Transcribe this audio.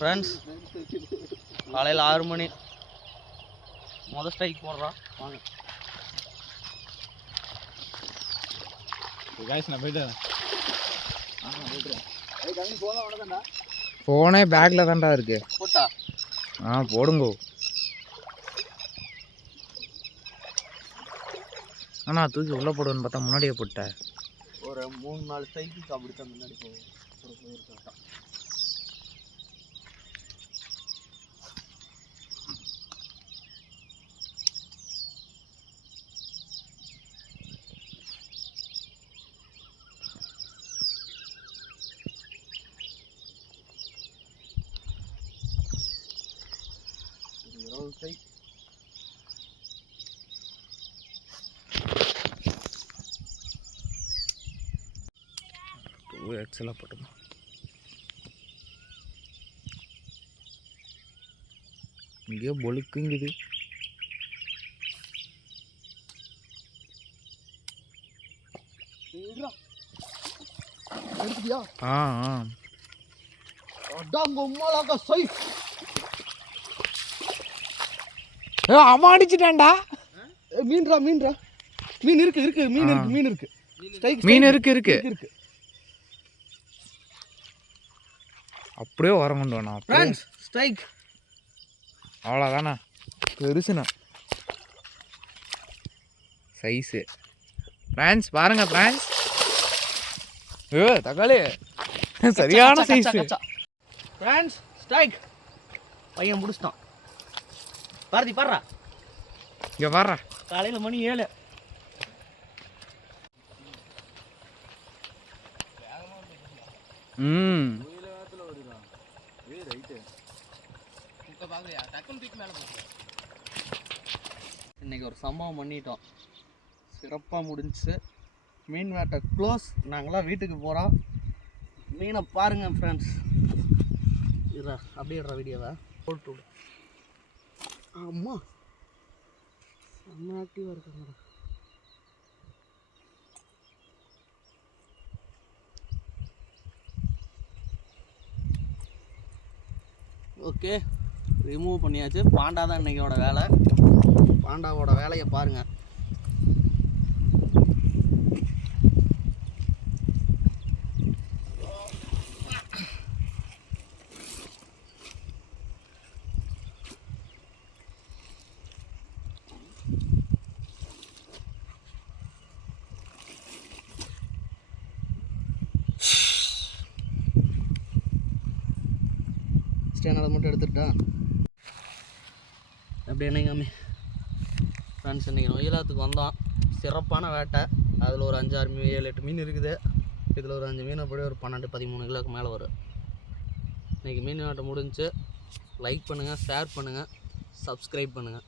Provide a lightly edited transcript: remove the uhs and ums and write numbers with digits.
Friends, காலையில் 6 மணி மொதல் strike போடுறோம். வாங்க நான் போயிட்டேன். ஃபோனே பேக்கில் தான்டா இருக்கு. போட்டா போடுங்க. அண்ணா தூக்கி உள்ளே போடுவேன்னு பார்த்தா முன்னாடியே போட்டேன். ஒரு 3-4 ஸ்ட்ரைக்குக்கு அப்படித்தான் முன்னாடி போகும். கரெக்டாக ஸ்ட்ரைக். எக்ஸலாக போட்டுமா இங்கேயோ பொழுக்குங்குது. அவன் அடிச்சுட்டான்டா. மீன்ரா மீன் இருக்கு மீன் இருக்கு. அப்படியே வர கொண்டு வேணா. Friends, strike. அவ்வளோதாண்ணா. பெருசுண்ணா சைஸு. ஃப்ரான்ஸ் பாருங்க ஃப்ரான்ஸ். தக்காளி சரியான சைஸு. Friends, strike. பையன் முடிச்சிட்டான். பாரதி பாடுறா. இங்கே பாடுறா. காலையில் மணி 7. இன்னைக்கு ஒரு சம்பவம் பண்ணிட்டோம். சிறப்பாக முடிஞ்சிச்சு. மீன் வேட்டை க்ளோஸ். நாங்களாம் வீட்டுக்கு போகிறோம். மீனை பாருங்கள் ஃப்ரெண்ட்ஸ். இதா அப்படியே வீடியோவை போட்டு விடு. அம்மா செம்ம ஆக்டிவாக இருக்காங்க. ஓகே, ரிமூவ் பண்ணியாச்சு. பாண்டா தான் இன்னைக்கோட வேலை. பாண்டாவோட வேலையை பாருங்கள். ஸ்டேன் அதை மட்டும் எடுத்துட்டா அப்படி என்னைக்காமே. ஃப்ரெண்ட்ஸ், இன்றைக்கி நொய்யலாத்துக்கு வந்தோம். சிறப்பான வேட்டை. அதில் ஒரு 5-6-7-8 மீன் இருக்குது. இதில் ஒரு 5 மீன் அப்படியே ஒரு 12-13 கிலோக்கு மேலே வரும். இன்றைக்கி மீன் வேட்டை முடிஞ்சு. லைக் பண்ணுங்கள், ஷேர் பண்ணுங்கள், சப்ஸ்கிரைப் பண்ணுங்கள்.